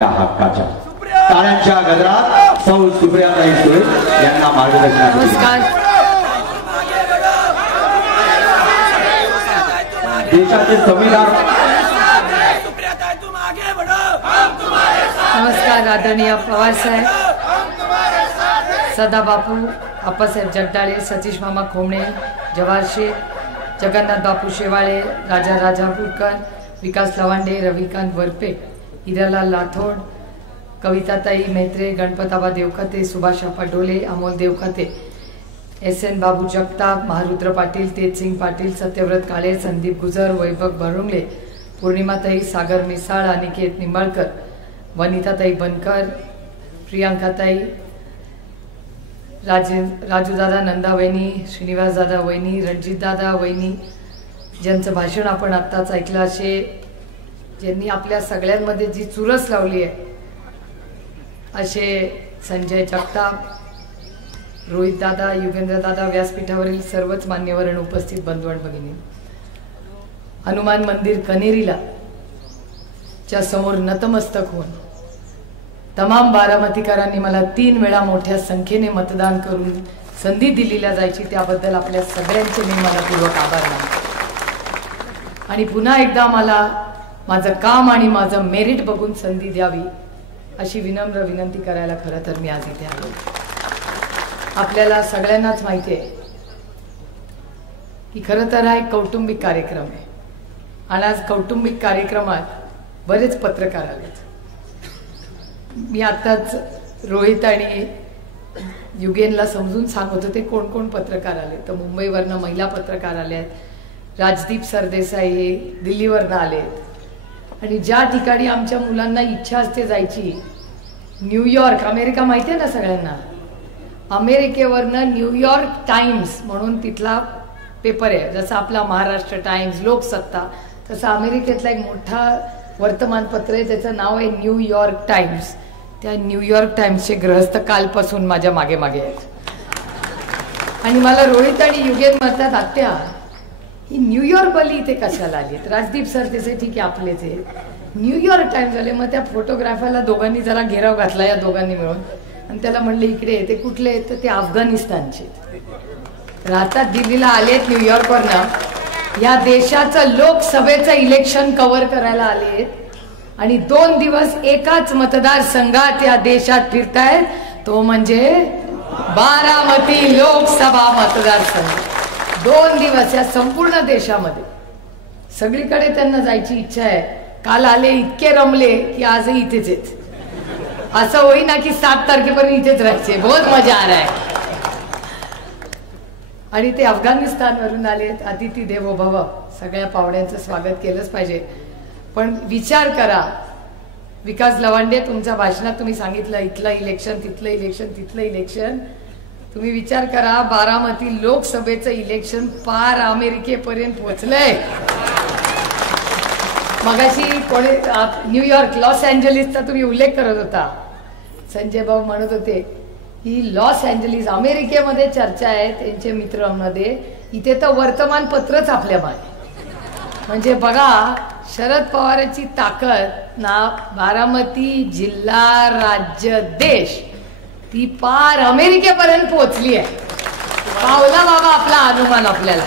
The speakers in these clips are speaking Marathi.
हक्काच्या टाळ्यांच्या गजरात सौ सुप्रियाताई सुळे यांना मार्गदर्शन. नमस्कार. देशाचे संविधान. नमस्कार. आदरणीय पवारसाहेब, सदाबापू, आप्पासाहेब जगदाळे, सतीश मामा खोमणे, जवाहर शेख, जगन्नाथ बापू शेवाळे, राजा राजापूरकर, विकास लवांडे, रविकांत वरपे, हिरालाल लाथोड, कविताताई मेत्रे, गणपताबा देवखते, सुभाष आप्पा डोले, अमोल देवखते, SN बाबू जगताप, महारुद्र पाटील, तेजसिंग पाटील, सत्यव्रत काळे, संदीप गुजर, वैभव भरुंगले, पौर्णिमाताई, सागर मिसाळ, अनिकेत निंबाळकर, वनिताताई बनकर, प्रियांकाताई, राजूदादा, नंदा वहिनी, श्रीनिवासदादा वहिनी, रणजितदादा वहिनी, ज्यांचं भाषण आपण आत्ताच ऐकलं, असे ज्यांनी आपल्या सगळ्यांमध्ये जी चुरस लावली आहे असे संजय जगताप, रोहित दादा, युगेंद्र दादा, व्यासपीठावरील सर्वच मान्यवर आणि उपस्थित बंधू आणि भगिनी, हनुमान मंदिर कनेरीला च्या समोर नतमस्तक होऊन तमाम बारामतीकरांनी मला 3 वेळा मोठ्या संख्येने मतदान करून संधी दिलेल्या जायची, त्याबद्दल आपल्या सगळ्यांचे मी मनापूर्वक आभार मानतो. आणि पुन्हा एकदा मला माझं काम आणि माझं मेरिट बघून संधी द्यावी अशी विनम्र विनंती करायला खरं तर मी आज इथे आलो. आपल्याला सगळ्यांनाच माहिती आहे की खरं तर हा एक कौटुंबिक कार्यक्रम आहे आणि आज कौटुंबिक कार्यक्रमात बरेच पत्रकार आलेत. मी आताच रोहित आणि युगेनला समजून सांगत होते कोण कोण पत्रकार आले. तर मुंबईवरनं महिला पत्रकार आल्या आहेत, राजदीप सरदेसाई हे दिल्लीवरनं आलेत, आणि ज्या ठिकाणी आमच्या मुलांना इच्छा असते जायची, न्यूयॉर्क, अमेरिका माहिती आहे ना सगळ्यांना, अमेरिकेवरनं न्यूयॉर्क टाइम्स म्हणून तिथला पेपर आहे, जसं आपला महाराष्ट्र टाइम्स, लोकसत्ता, तसं अमेरिकेतला एक मोठा वर्तमानपत्र आहे, त्याचं नाव आहे न्यूयॉर्क टाइम्स. त्या न्यूयॉर्क टाइम्सचे ग्रहस्थ कालपासून माझ्या मागे मागे आहेत. आणि मला रोहित आणि युगेन म्हणतात, आत्या ही न्यूयॉर्क वाली इथे कशाला आली? राजदीप सर त्याचे ठीक आहे आपलेच आहे, न्यूयॉर्क टाइम्स झाले. मग त्या फोटोग्राफरला दोघांनी जरा घेराव घातला, या दोघांनी मिळून, आणि त्याला म्हणले इकडे ते कुठले आहेत? तर ते अफगाणिस्तानचे राहतात, दिल्लीला आलेत न्यूयॉर्कवरनं, या देशाचं लोकसभेचं इलेक्शन कव्हर करायला आलेत आणि 2 दिवस एकाच मतदारसंघात या देशात फिरतायत, तो म्हणजे बारामती लोकसभा मतदारसंघ. 2 दिवस या संपूर्ण देशामध्ये सगळीकडे त्यांना जायची इच्छा आहे. काल आले, इतके रमले की आजही इथेच आहेत. असं होईना की 7 तारखेपर्यंत इथेच राहायचे, बहुत मजा आ रहा है. आणि ते अफगाणिस्तानवरून आलेत. अतिथी देवो भव, सगळ्या पाहुण्यांचं स्वागत केलंच पाहिजे. पण विचार करा, विकास लवांडे, तुमच्या भाषणात तुम्ही सांगितलं इथलं इलेक्शन, तिथलं इलेक्शन, तिथलं इलेक्शन. तुम्ही विचार करा, बारामती लोकसभेचं इलेक्शन पार अमेरिकेपर्यंत पोहोचलंय. मगाशी कोणी न्यूयॉर्क, लॉस एंजलिसचा तुम्ही उल्लेख करत होता, संजय भाऊ म्हणत होते की लॉस एंजलिस अमेरिकेमध्ये चर्चा आहे त्यांच्या मित्रांमध्ये, इथे तर वर्तमानपत्रच आपल्या मागे. म्हणजे बघा, शरद पवारांची ताकद ना, बारामती जिल्हा, राज्य, देश, ती पार अमेरिकेपर्यंत पोहोचली आहे. पावला बाबा आपला अनुमान आपल्याला.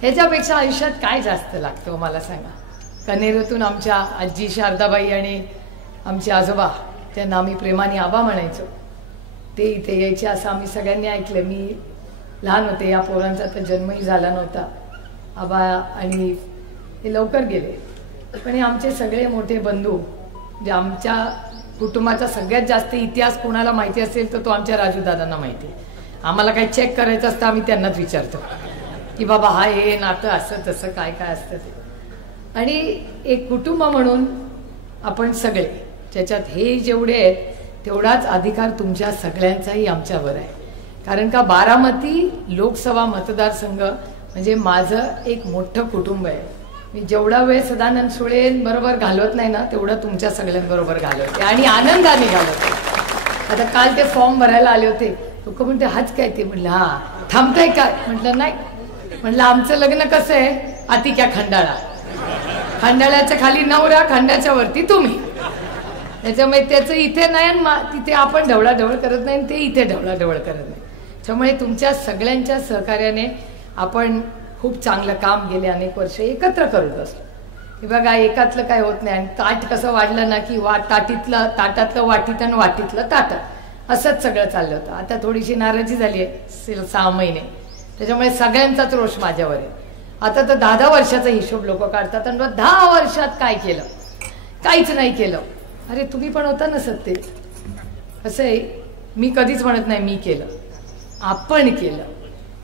ह्याच्यापेक्षा आयुष्यात काय जास्त लागतं मला सांगा? कनेरीतून आमच्या आजी शारदाबाई आणि आमचे आजोबा, त्यांना आम्ही प्रेमाने आबा म्हणायचो, ते इथे यायचे असं आम्ही सगळ्यांनी ऐकलं. मी लहान होते, या पोरांचा तर जन्मही झाला नव्हता. आबा आणि हे लवकर गेले, पण हे आमचे सगळे मोठे बंधू, जे आमच्या कुटुंबाचा सगळ्यात जास्त इतिहास कोणाला माहिती असेल तर तो आमच्या राजूदादांना माहिती. आम्हाला काही चेक करायचं असतं, आम्ही त्यांनाच विचारतो की बाबा हा हे नातं असं तसं काय काय असतं ते. आणि एक कुटुंब म्हणून आपण सगळे, ज्याच्यात हे जेवढे आहेत तेवढाच अधिकार तुमच्या सगळ्यांचाही आमच्यावर आहे. कारण का बारामती लोकसभा मतदारसंघ म्हणजे माझं एक मोठं कुटुंब आहे. मी जेवढा वेळ सदानंद सुळे बरोबर घालवत नाही ना, तेवढा तुमच्या सगळ्यांबरोबर घालवते आणि आनंदाने घालवते. आता काल ते फॉर्म भरायला आले होते, लोक म्हणते हाच काय? ते म्हणलं हा, थांबताय काय? म्हटलं नाही. म्हटलं आमचं लग्न कसं आहे, आतिक्या खंडाळा, खंडाळ्याच्या खाली नवरा, खंडाच्या वरती तुम्ही. त्याच्यामुळे त्याचं इथे नाही आणि तिथे आपण ढवळाढवळ करत नाही, ते इथे ढवळाढवळ करत नाही. त्यामुळे तुमच्या सगळ्यांच्या सहकार्याने आपण खूप चांगलं काम गेले अनेक वर्ष एकत्र करत असतो. हे बघा, एकातलं काय होत नाही. आणि ताट कसं वाढलं ना की ताटातलं वाटीत आणि वाटीतलं ताटात असंच सगळं चाललं होतं. आता थोडीशी नाराजी झाली आहे 6 महिने, त्याच्यामुळे सगळ्यांचाच रोष माझ्यावर आहे. आता तर 10 वर्षाचा हिशोब लोक काढतात आणि 10 वर्षात काय केलं, काहीच नाही केलं. अरे तुम्ही पण होता ना सत्तेत. असं आहे, मी कधीच म्हणत नाही मी केलं, आपण केलं.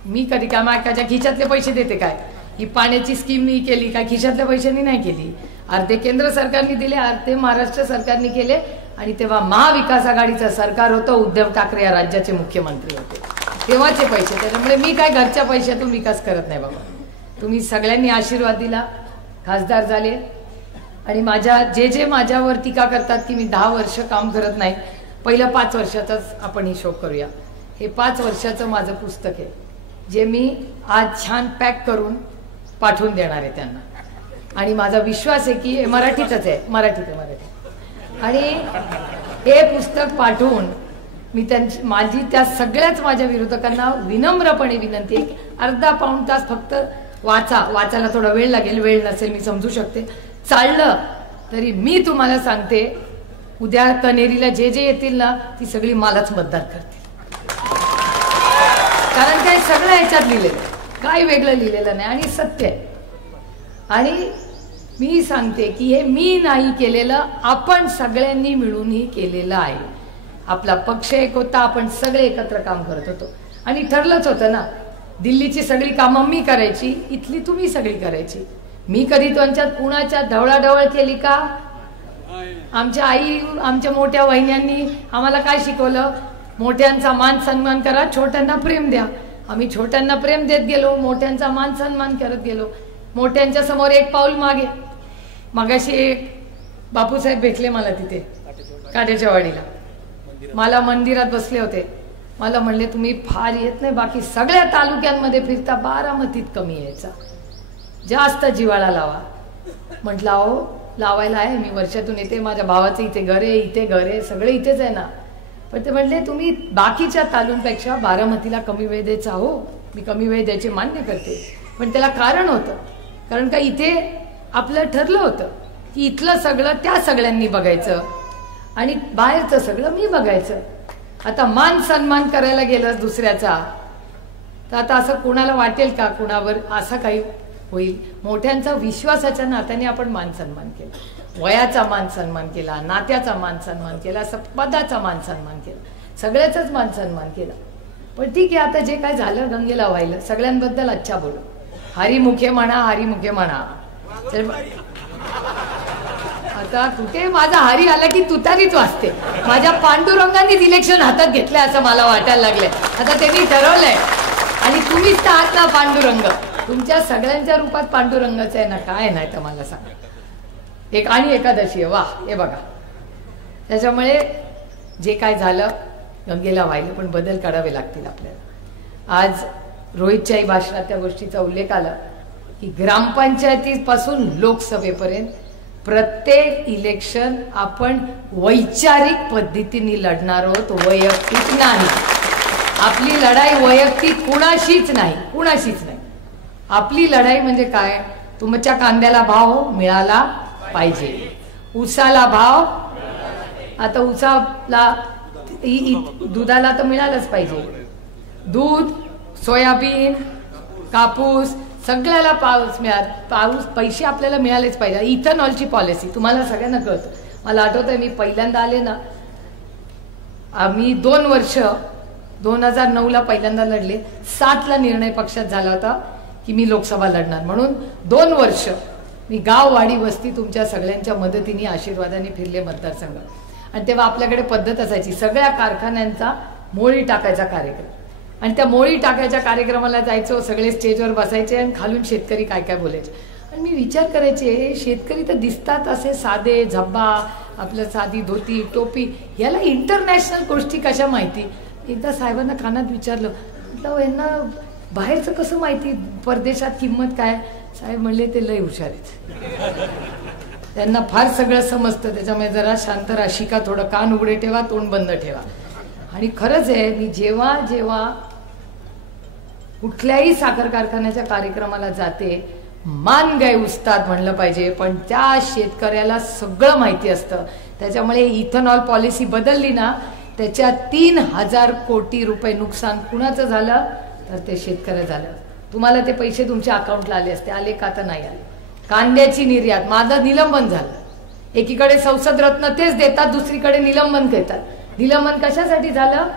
मी कधी काय माझ्या खिशातले पैसे देते काय? ही पाण्याची स्कीम मी केली काय खिशातल्या पैशांनी नाही केली. अर्धे केंद्र सरकारने दिले, अर्धे महाराष्ट्र सरकारने केले. आणि तेव्हा महाविकास आघाडीचं सरकार होतं, उद्धव ठाकरे या राज्याचे मुख्यमंत्री होते, तेव्हाचे पैसे. त्याच्यामुळे मी काय घरच्या पैशातून विकास करत नाही बाबा. तुम्ही सगळ्यांनी आशीर्वाद दिला, खासदार झाले. आणि जे माझ्यावर टीका करतात की मी 10 वर्ष काम करत नाही, पहिलं 5 वर्षाचाच आपण हिशोब करूया. हे 5 वर्षाचं माझं पुस्तक आहे, जे मी आज छान पॅक करून पाठवून देणार आहे त्यांना. आणि माझा विश्वास आहे की हे मराठीतच आहे, मराठीत. आणि हे पुस्तक पाठवून मी माझी त्या सगळ्याच माझ्या विरोधकांना विनम्रपणे विनंती आहे, अर्धा पाऊण तास फक्त वाचायला थोडा वेळ लागेल, वेळ नसेल मी समजू शकते. चाललं तरी मी तुम्हाला सांगते, उद्या कनेरीला जे येतील ना ती सगळी मलाच मतदार करतील. कारण काय सगळं ह्याच्यात लिहिलेलं, काय वेगळं लिहिलेलं नाही आणि सत्य आहे. आणि मी सांगते की हे मी नाही केलेलं, आपण सगळ्यांनी मिळूनही केलेलं आहे. आपला पक्ष एक होता, आपण सगळे एकत्र काम करत होतो. आणि ठरलंच होतं ना, दिल्लीची सगळी कामं मी करायची, इथली तुम्ही सगळी करायची. मी कधी त्यांच्यात कुणाच्या ढवळाढवळ केली का? आमच्या आई, आमच्या मोठ्या वहिन्यांनी आम्हाला काय शिकवलं? मोठ्यांचा मान सन्मान करा, छोट्यांना प्रेम द्या. आम्ही छोट्यांना प्रेम देत गेलो, मोठ्यांचा मान सन्मान करत गेलो. मोठ्यांच्या समोर एक पाऊल मागे. मगाशी एक बापूसाहेब भेटले मला तिथे काट्याच्या वाडीला, मला मंदिरात बसले होते. मला म्हणले तुम्ही फार येत नाही, बाकी सगळ्या तालुक्यांमध्ये फिरता, बारामतीत कमी यायचा, जास्त जिव्हाळा लावा. म्हटलं अहो लावायला आहे, मी वर्षातून येते, माझ्या भावाचं इथे घर आहे, इथे घर आहे, सगळे इथेच आहे ना. पण ते म्हटले तुम्ही बाकीच्या तालुक्यांपेक्षा बारामतीला कमी वेळ द्यायचा. हो, मी कमी वेळ द्यायचे मान्य करते, पण त्याला कारण होतं. कारण का इथे आपलं ठरलं होतं की इथलं सगळं त्या सगळ्यांनी बघायचं आणि बाहेरचं सगळं मी बघायचं. आता मान सन्मान करायला गेलं दुसऱ्याचा, तर आता असं कोणाला वाटेल का कुणावर असं काही होईल? मोठ्यांचा विश्वासाच्या नात्याने आपण मान सन्मान केला, वयाचा मान सन्मान केला, नात्याचा मान सन्मान केला, पदाचा मान सन्मान केला, सगळ्याचाच मान सन्मान केला. पण ठीक आहे, आता जे काय झालं गंगेला व्हायला, सगळ्यांबद्दल अच्छा बोलू. हरिमुखे म्हणा, हरिमुखे म्हणा. आता कुठे माझा हरी आला की तुतारीच वाजते. माझ्या पांडुरंगांनीच इलेक्शन हातात घेतलंय असं मला वाटायला लागलंय. आता त्यांनी ठरवलंय आणि तुम्हीच तर आहात ना पांडुरंग. तुमच्या सगळ्यांच्या रूपात पांडुरंगाचं आहे ना, काय नाही तर मला सांगा. एक आणि एकादशी आहे, वा हे बघा. त्याच्यामुळे जे काय झालं गंगेला व्हायला, पण बदल काढावे लागतील आपल्याला. आज रोहितच्याही भाषणात त्या गोष्टीचा उल्लेख आला की ग्रामपंचायतीपासून लोकसभेपर्यंत प्रत्येक इलेक्शन आपण वैचारिक पद्धतीने लढणार आहोत, वैयक्तिक नाही. आपली लढाई वैयक्तिक कुणाशीच नाही, कुणाशीच नाही. आपली लढाई म्हणजे काय? तुमच्या कांद्याला भाव मिळाला पाहिजे, ऊसाला भाव, आता ऊसाला दुधाला तर मिळालंच पाहिजे. दूध, सोयाबीन, कापूस सगळ्याला पाऊस पैसे आपल्याला मिळालेच पाहिजे. इथेनॉलची पॉलिसी तुम्हाला सगळ्यांना कळतं. मला आठवतंय मी पहिल्यांदा आले ना, आम्ही 2 वर्ष 2009ला पहिल्यांदा लढले. 7ला निर्णय पक्षात झाला होता की मी लोकसभा लढणार, म्हणून 2 वर्ष मी गाव वाडी वस्ती तुमच्या सगळ्यांच्या मदतीने आशीर्वादाने फिरले मतदारसंघ. आणि तेव्हा आपल्याकडे पद्धत असायची, सगळ्या कारखान्यांचा मोळी टाकायचा कार्यक्रम, आणि त्या मोळी टाकायच्या कार्यक्रमाला जायचो, सगळे स्टेजवर बसायचे आणि खालून शेतकरी काय काय बोलायचे. आणि मी विचार करायचे, शेतकरी तर दिसतात असे साधे, झब्बा, आपलं साधी धोती टोपी, याला इंटरनॅशनल गोष्टी कशा माहिती? एकदा साहेबांना कानात विचारलं, म्हटलं यांना बाहेरचं कसं माहिती, परदेशात किंमत काय? साहेब म्हणले ते लय हुशार आहेत. त्यांना फार सगळं समजतं, त्याच्यामुळे जरा शांत राहा, शिका, थोडं कान उघडे ठेवा, तोंड बंद ठेवा. आणि खरंच आहे, मी जेव्हा जेव्हा कुठल्याही साखर कारखान्याच्या कार्यक्रमाला जाते, मान गए उस्ताद म्हणलं पाहिजे, पण त्या शेतकऱ्याला सगळं माहिती असतं. त्याच्यामुळे इथेनॉल पॉलिसी बदलली ना, त्याच्या 3,000 कोटी रुपये नुकसान कुणाचं झालं तर ते शेतकऱ्या झालं. तुम्हाला ते पैसे तुमच्या अकाउंटला आले असते, आले का तर नाही आले. कांद्याची निर्यात, माझं निलंबन झालं. एकीकडे संसद रत्न तेच देतात, दुसरीकडे निलंबन देतात. निलंबन कशासाठी झालं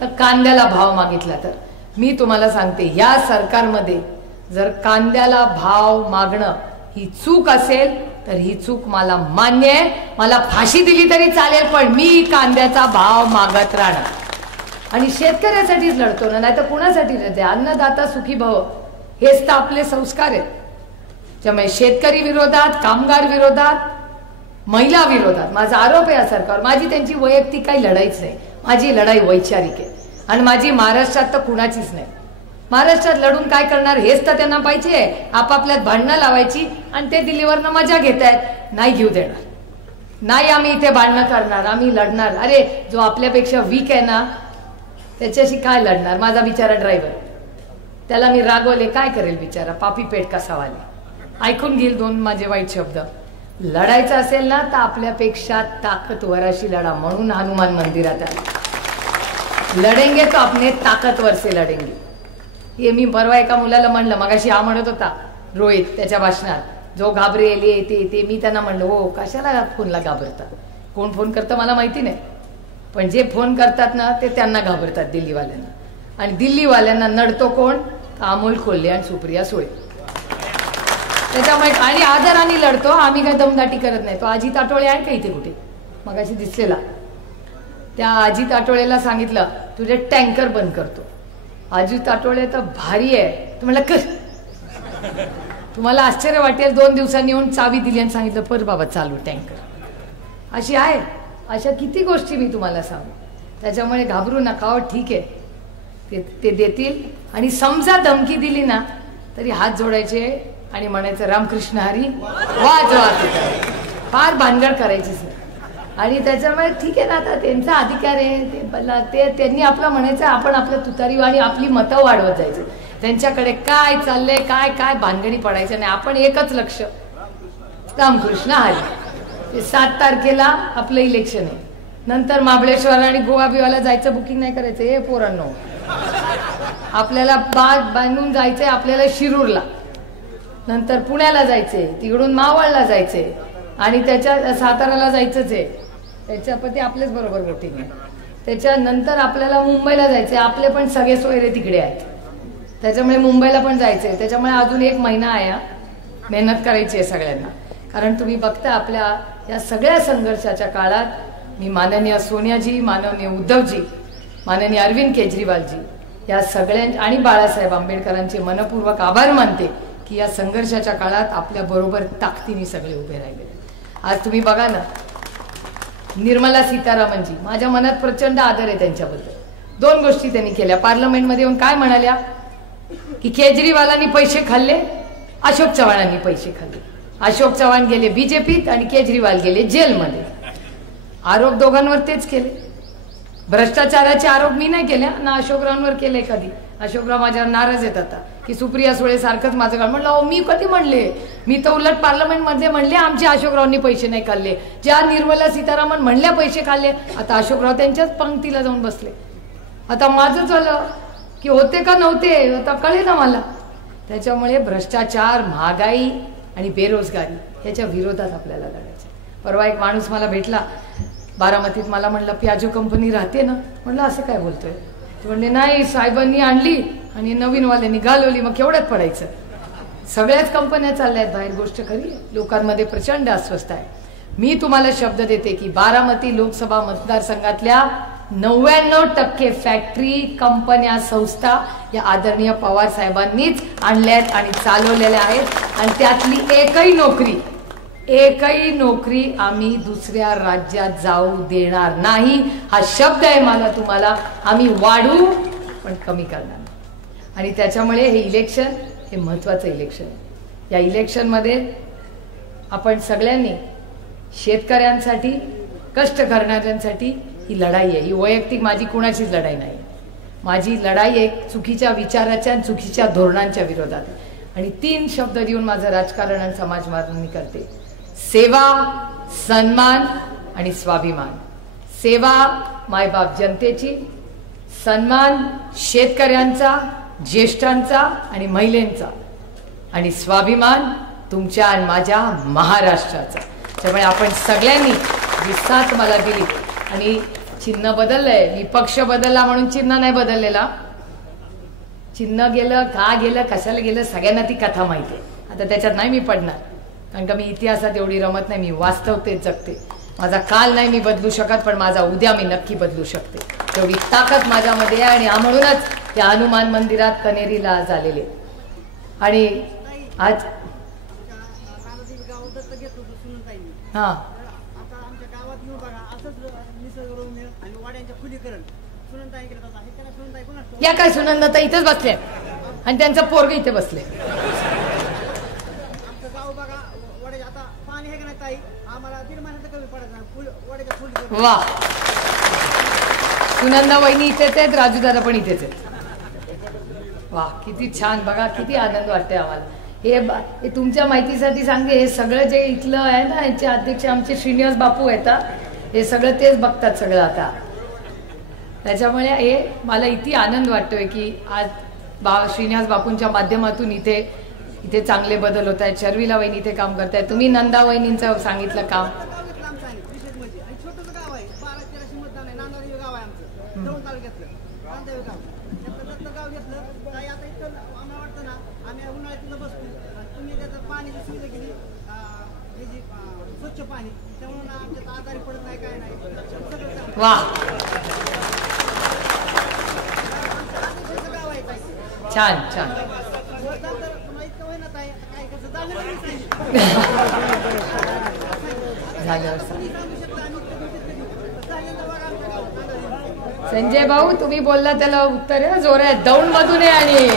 तर कांद्याला भाव मागितला. तर मी तुम्हाला सांगते, या सरकारमध्ये जर कांद्याला भाव मागणं ही चूक असेल तर ही चूक मला मान्य आहे. मला फाशी दिली तरी चालेल, पण मी कांद्याचा भाव मागत राहणार. आणि शेतकऱ्यासाठीच लढतो ना, नाही तर कुणासाठी लढते. अन्नदाता सुखी भव हेच तर आपले संस्कार आहेत. त्यामुळे शेतकरी विरोधात, कामगार विरोधात, महिला विरोधात माझा आरोप आहे या सरकारवर. माझी त्यांची वैयक्तिक काही लढाईच नाही, माझी लढाई वैचारिक आहे. आणि माझी महाराष्ट्रात तर कुणाचीच नाही. महाराष्ट्रात लढून काय करणार हेच तर त्यांना पाहिजे. आपापल्यात भांडणं लावायची आणि ते दिल्लीवरनं मजा घेत आहेत. नाही घेऊ देणार, नाही आम्ही इथे भांडणं करणार, आम्ही लढणार. अरे जो आपल्यापेक्षा वीक आहे ना त्याच्याशी काय लढणार. माझा बिचारा ड्रायव्हर, त्याला मी रागवले, काय करेल बिचारा, पापी पेट कसा वाले. ऐकून घेईल 2 माझे वाईट शब्द. लढायचं असेल ना तर आपल्यापेक्षा ताकदवराशी लढा. म्हणून हनुमान मंदिरात आले. लढेंगे तो अपने ताकदवर से लढेंगे. हे मी परवा एका मुलाला म्हणलं, मगाशी हा म्हणत होता रोहित त्याच्या भाषणात, जो घाबरेल ते मी त्यांना म्हणलं, हो कशाला फोनला घाबरतात, कोण फोन करतं मला माहिती नाही, पण जे फोन करतात ना ते त्यांना घाबरतात, दिल्लीवाल्यांना. आणि दिल्लीवाल्यांना नडतो कोण, अमोल कोल्हे आणि सुप्रिया सुळे. त्याच्यामुळे आणि आदराने लढतो आम्ही, काय दमदाटी करत नाही. तो अजित आठवळे आहे का इथे कुठे, मगाशी दिसलेला, त्या अजित आठवळेला सांगितलं तुझे टँकर बंद करतो. अजित आठवळे तर भारी आहे. तुम्हाला तुम्हाला आश्चर्य वाटेल, 2 दिवसांनी येऊन चावी दिली आणि सांगितलं पर बाबा चालू टँकर. अशी आहे, अशा किती गोष्टी मी तुम्हाला सांगू. त्याच्यामुळे घाबरू नका. ठीक आहे, ते देतील. आणि समजा धमकी दिली ना तरी हात जोडायचे आणि म्हणायचं रामकृष्ण हरी वाजवा. फार भानगड करायचीच नाही. आणि त्याच्यामुळे ठीक आहे ना, आता त्यांचा अधिकार आहे, ते त्यांनी आपलं म्हणायचं, आपण आपलं तुतारी आणि आपली मतं वाढवत जायचं. त्यांच्याकडे काय चाललंय, काय काय भानगडी पडायचं नाही. आपण एकच लक्ष, रामकृष्ण हरी. 7 तारखेला आपलं इलेक्शन आहे. नंतर महाबळेश्वर आणि गोवा बिवाला जायचं, बुकिंग नाही करायचं. हे पोरांनो, आपल्याला बाग बांधून जायचंय, आपल्याला शिरूरला, नंतर पुण्याला जायचंय, तिकडून मावळला जायचंय आणि त्याच्या साताराला जायचंच आहे. त्याच्यापती आपलेच बरोबर वोटिंग आहे. त्याच्यानंतर आपल्याला मुंबईला जायचंय, आपले पण सगळे सोयरे तिकडे आहेत. त्याच्यामुळे मुंबईला पण जायचंय. त्याच्यामुळे अजून 1 महिना आहे, मेहनत करायची आहे सगळ्यांना. कारण तुम्ही बघता आपल्या या सगळ्या संघर्षाच्या काळात मी माननीय सोनियाजी, माननीय उद्धवजी, माननीय अरविंद केजरीवालजी या सगळ्यांचे आणि बाळासाहेब आंबेडकरांचे मनपूर्वक आभार मानते की या संघर्षाच्या काळात आपल्या बरोबर ताकदीने सगळे उभे राहिले. आज तुम्ही बघा ना, निर्मला सीतारामनजी, माझ्या मनात प्रचंड आदर आहे त्यांच्याबद्दल. 2 गोष्टी त्यांनी केल्या. पार्लमेंटमध्ये येऊन काय म्हणाल्या की केजरीवालांनी पैसे खाल्ले, अशोक चव्हाणांनी पैसे खाल्ले. अशोक चव्हाण गेले बीजेपीत आणि केजरीवाल गेले जेलमध्ये. आरोप दोघांवर तेच केले. भ्रष्टाचाराचे आरोप मी नाही केले ना, अशोकरावांवर केले कधी. अशोकराव माझ्यावर नाराज आहेत आता की सुप्रिया सुळे सारखंच माझं काळ. म्हणलं मी कधी म्हणले, मी तर उलट पार्लमेंटमध्ये म्हणले आमचे अशोकरावांनी पैसे नाही खाल्ले. ज्या निर्मला सीतारामन म्हणल्या पैसे खाल्ले, आता अशोकराव त्यांच्याच पंक्तीला जाऊन बसले. आता माझं झालं की होते का नव्हते आता कळेल ना मला. त्याच्यामुळे भ्रष्टाचार, महागाई आणि बेरोजगारी ह्याच्या विरोधात आपल्याला लढायचं. परवा एक माणूस मला भेटला बारामतीत, मला म्हणलं पियाजो कंपनी राहते ना. म्हणलं असं काय बोलतोय. म्हणले नाही, साहेबांनी आणली आणि नवीनवाल्यांनी घालवली, मग केवढ्यात पडायचं. सगळ्याच कंपन्या चालल्या आहेत बाहेर. गोष्ट खरी आहे, लोकांमध्ये प्रचंड अस्वस्थ आहे. मी तुम्हाला शब्द देते की बारामती लोकसभा मतदारसंघातल्या 99% फॅक्टरी, कंपन्या, संस्था या आदरणीय पवार साहेबांनीच आणल्यात आणि चालवलेल्या आहेत. आणि त्यातली एकही नोकरी आम्ही दुसऱ्या राज्यात जाऊ देणार नाही. हा शब्द आहे मला तुम्हाला. आम्ही वाढू पण कमी करणार नाही. आणि त्याच्यामुळे हे इलेक्शन हे महत्वाचं इलेक्शन आहे. या इलेक्शनमध्ये आपण सगळ्यांनी शेतकऱ्यांसाठी, कष्ट करणाऱ्यांसाठी ही लढाई आहे. ही वैयक्तिक माझी कुणाचीच लढाई नाही. माझी लढाई एक चुकीच्या विचाराच्या आणि चुकीच्या धोरणांच्या विरोधात आहे. आणि 3 शब्द देऊन माझं राजकारण आणि समाज मार्ग करते: सेवा, सन्मान आणि स्वाभिमान. सेवा मायबाप जनतेची, सन्मान शेतकऱ्यांचा, ज्येष्ठांचा आणि महिलांचा, आणि स्वाभिमान तुमच्या आणि माझ्या महाराष्ट्राचा. त्यामुळे आपण सगळ्यांनी जी साथ मला दिली, आणि चिन्ह बदललंय, मी पक्ष बदलला म्हणून चिन्ह नाही बदललेला. चिन्ह गेलं, का गेलं, कशाला गेलं, सगळ्यांना ती कथा माहिती आहे. आता त्याच्यात नाही मी पडणार, कारण का मी इतिहासात एवढी रमत नाही. मी वास्तवतेत जगते. माझा काल नाही मी बदलू शकत, पण माझा उद्या मी नक्की बदलू शकते. तेवढी ताकद माझ्यामध्ये आहे. आणि म्हणूनच त्या हनुमान मंदिरात कनेरीला आज आलेले. आणि आज हा या काय सुनंदाता इथेच बसले आणि त्यांचं पोरग इथे बसले. वा, सुनंदा वहिनी इथेच आहेत, राजू दादा पण इथेच आहेत. वा, किती छान. बघा किती आनंद वाटतोय आम्हाला. हे तुमच्या माहितीसाठी सांगते, हे सगळं जे इथलं आहे ना, यांचे अध्यक्ष आमचे श्रीनिवास बापू आहेत, हे सगळं तेच बघतात सगळं आता. त्याच्यामुळे हे मला इतकी आनंद वाटतोय की आज श्रीनिवास बापूंच्या माध्यमातून इथे चांगले बदल होत आहेत. शर्विला वहिनी इथे काम करतायत. तुम्ही नंदा वहिनींचं सांगितलं काम. वा, छान छान. संजय भाऊ, तुम्ही बोलला त्याला उत्तर आहे, जोर आहे. दौंड मधून आहे आणि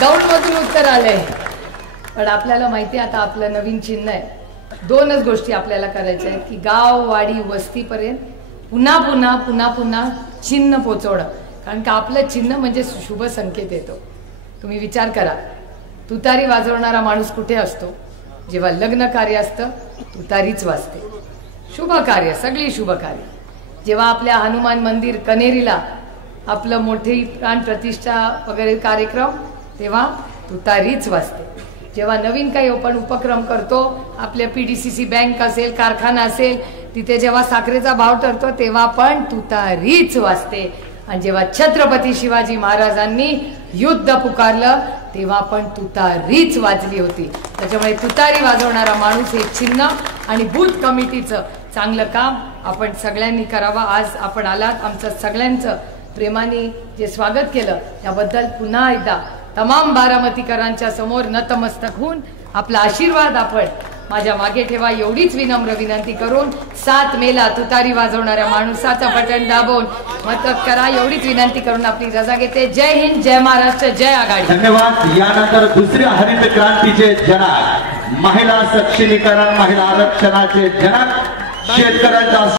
दौंड मधून उत्तर आलंय. पण आपल्याला माहिती आहे आता आपलं नवीन चिन्ह आहे. 2च गोष्टी आपल्याला करायच्या आहेत की गाव, वाडी, वस्तीपर्यंत पुन्हा पुन्हा पुन्हा पुन्हा चिन्ह पोचवणं. कारण का आपलं चिन्ह म्हणजे शुभ संकेत येतो. तुम्ही विचार करा, तुतारी वाजवणारा माणूस कुठे असतो? जेव्हा लग्न कार्य असतं तुतारीच वाजते. शुभ कार्य, सगळी शुभ कार्य. जेव्हा आपल्या हनुमान मंदिर कनेरीला आपलं मोठी प्राण प्रतिष्ठा वगैरे कार्यक्रम, तेव्हा तुतारीच वाजते. जेव्हा नवीन काही आपण उपक्रम करतो, आपल्या PDCC बँक असेल, कारखाना असेल, तिथे जेव्हा साखरेचा भाव ठरतो तेव्हा पण तुतारीच वाजते. आणि जेव्हा छत्रपती शिवाजी महाराजांनी युद्ध पुकारलं तेव्हा पण तुतारीच वाजली होती. त्याच्यामुळे तुतारी वाजवणारा माणूस हे चिन्ह. आणि बूथ कमिटीचं चांगलं काम आपण सगळ्यांनी करावं. आज आपण आलात, आमचं सगळ्यांचं प्रेमाने जे स्वागत केलं त्याबद्दल पुन्हा एकदा तमाम बारामतीकरांच्या समोर नतमस्तक होऊन आपला आशीर्वाद आपण माझ्या मागे ठेवा, एवढीच विनम्र विनंती करून 7 मेला तुतारी वाजवणाऱ्या माणसाचं बटन दाबून मत करा, एवढीच विनंती करून आपली रजा घेते. जय हिंद, जय महाराष्ट्र, जय आघाडी. धन्यवाद. यानंतर दुसऱ्या हरित क्रांतीचे जनक, महिला सक्षमीकरण, महिला आरक्षणाचे जनक, शेतकऱ्यांचा